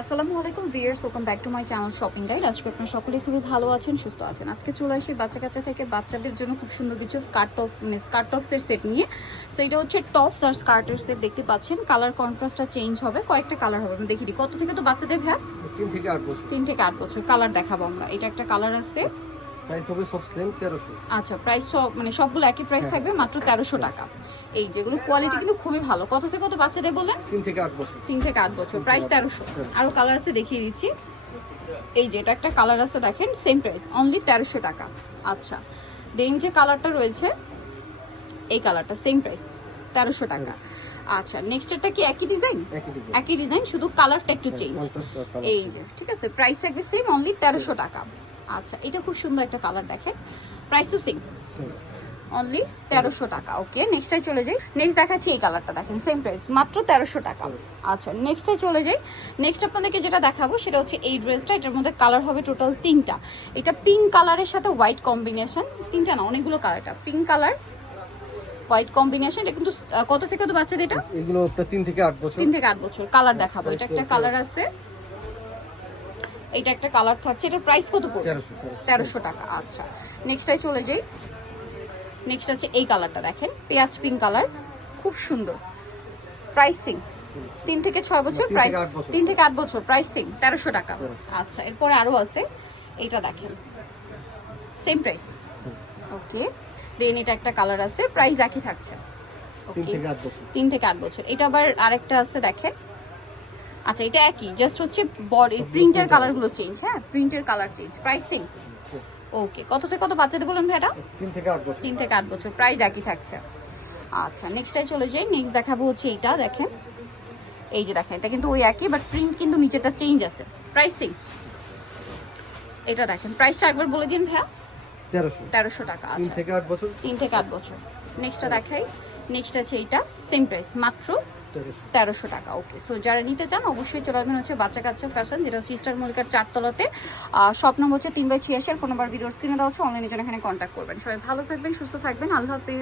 আসসালামু আলাইকুম viewers welcome back to my channel shopping guide আজকে আপনার সকলেই খুবই ভালো আছেন সুস্থ আছেন। আজকে চলে আসি বাচ্চা কাচ্চা থেকে বাচ্চাদের জন্য খুব সুন্দর কিছু স্কার্ট টপ মানে স্কার্ট টপসের সেট নিয়ে। সো এটা হচ্ছে টপস আর স্কার্টের সেট দেখতে পাচ্ছেন। কালার কন্ট্রাস্টটা চেঞ্জ হবে কয়েকটা কালার হবে। আমি দেখিয়ে দিই কত থেকে তো বাচ্চাদের ভ্যাপ তিন থেকে আট বছর। তিন থেকে আট বছর কালার দেখাবো আমরা। এটা একটা কালার আছে। প্রাইস হবে সব সেম তেরোশো। আচ্ছা প্রাইস সব মানে সবগুলো একই প্রাইস থাকবে মাত্র তেরোশো টাকা। এই যেগুলো কোয়ালিটি কিন্তু খুবই ভালো। কত থেকে কত বাচ্চাদের বলেন তিন থেকে আট বছর। তিন থেকে আট বছর। প্রাইস তেরোশো। আরও কালার আছে দেখিয়ে দিচ্ছি। এই যে এটা একটা কালার আছে দেখেন সেম প্রাইস অনলি তেরোশো টাকা। আচ্ছা দেন যে কালারটা রয়েছে এই কালারটা সেম প্রাইস তেরোশো টাকা। আচ্ছা নেক্সট এটা কি একই ডিজাইন একই ডিজাইন শুধু কালারটা একটু চেঞ্জ এই যে ঠিক আছে প্রাইস থাকবে সেম অনলি তেরোশো টাকা। আচ্ছা এটা খুব সুন্দর একটা কালার দেখেন। প্রাইস তো সেম অনলি তেরোশো টাকা ওকে নেক্সটাই চলে যাই। নেক্সট দেখাচ্ছি এই কালারটা দেখেন সেম প্রাইস মাত্র তেরোশো টাকা। আচ্ছা নেক্সটাই চলে যাই। নেক্সট আপনাদেরকে যেটা দেখাবো সেটা হচ্ছে এই ড্রেসটা এটার মধ্যে কালার হবে টোটাল তিনটা। এটা পিঙ্ক কালারের সাথে হোয়াইট কম্বিনেশন তিনটা না অনেকগুলো কালারটা পিঙ্ক কালার হোয়াইট কম্বিনেশন এটা কিন্তু কত থেকে তো বাচ্চাদের এটা? এগুলো তিন থেকে আট বছর। তিন থেকে আট বছর কালার দেখাবো। এটা একটা কালার আছে। এটা একটা কালার থাকছে। এটার প্রাইস কত পড়বে? তেরোশো টাকা আচ্ছা। নেক্সটাই চলে যাই। নেক্সট আছে এই কালারটা দেখেন। পেঁয়াজ পিঙ্ক কালার খুব সুন্দর। প্রাইসিং তিন থেকে ছয় বছর প্রাইস তিন থেকে আট বছর প্রাইসিং তেরোশো টাকা। আচ্ছা এরপরে আরও আছে। এইটা দেখেন। সেম প্রাইস ওকে দেন এটা একটা কালার আছে। প্রাইস একই থাকছে। তিন থেকে আট বছর। এটা আবার আরেকটা আছে দেখেন। আচ্ছা এটা একই জাস্ট হচ্ছে বডি প্রিন্টের কালারগুলো চেঞ্জ হ্যাঁ? প্রিন্টের কালার চেঞ্জ প্রাইসিং ওকে কত থেকে কত বাচ্চাদের বলুন ভাইটা তিন থেকে আট বছর। প্রাইস একই থাকছে। আচ্ছা নেক্সটে চলে যাই নেক্সট দেখাবো হচ্ছে এইটা দেখেন। এই যে দেখেন এটা কিন্তু ওই একই বাট প্রিন্ট কিন্তু নিচেটা চেঞ্জ আছে। প্রাইসিং এটা দেখেন প্রাইসটা একবার বলে দিন ভাইয়া। তেরোশো। টাকা আচ্ছা। থেকে আট বছর। তিন থেকে আট বছর। নেক্সটটা দেখাই নেক্সট আছে এইটা সেম প্রাইস মাত্র তেরোশো। টাকা ওকে সো যারা নিতে চান, অবশ্যই চলে আসবেন হচ্ছে বাচ্চা কাচ্চা ফ্যাশন যেটা হচ্ছে ইস্টার মল্লিকার চারতলাতে। সব নম্বর হচ্ছে তিন বাই ছিয়াশি, আর ফোন নাম্বার ভিডিও স্ক্রিনে দেওয়া হচ্ছে অনলাইনে জন্য এখানে কন্ট্যাক্ট করবেন। সবাই ভালো থাকবেন, সুস্থ থাকবেন, আল্লাহ হাফিজ।